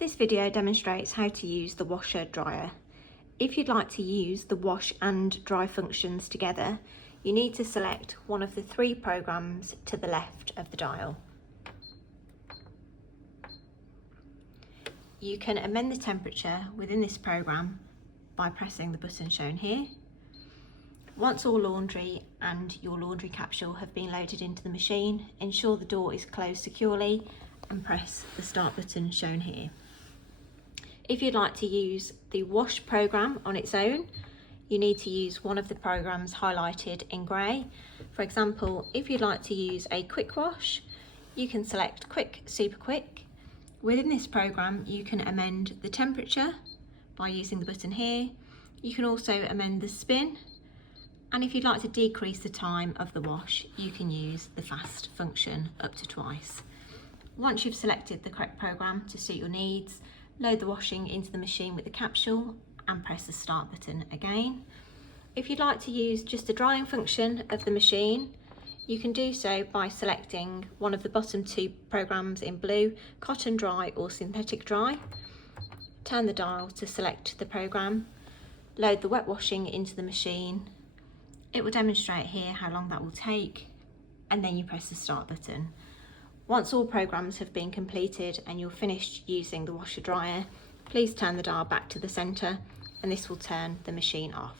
This video demonstrates how to use the washer dryer. If you'd like to use the wash and dry functions together, you need to select one of the three programs to the left of the dial. You can amend the temperature within this program by pressing the button shown here. Once all laundry and your laundry capsule have been loaded into the machine, ensure the door is closed securely and press the start button shown here. If you'd like to use the wash program on its own, you need to use one of the programs highlighted in grey. For example, if you'd like to use a quick wash, you can select quick, super quick. Within this program, you can amend the temperature by using the button here. You can also amend the spin, and if you'd like to decrease the time of the wash, you can use the fast function up to twice. Once you've selected the correct program to suit your needs, load the washing into the machine with the capsule and press the start button again. If you'd like to use just the drying function of the machine, you can do so by selecting one of the bottom two programs in blue, cotton dry or synthetic dry. Turn the dial to select the program, load the wet washing into the machine. It will demonstrate here how long that will take, and then you press the start button. Once all programs have been completed and you're finished using the washer dryer, please turn the dial back to the centre and this will turn the machine off.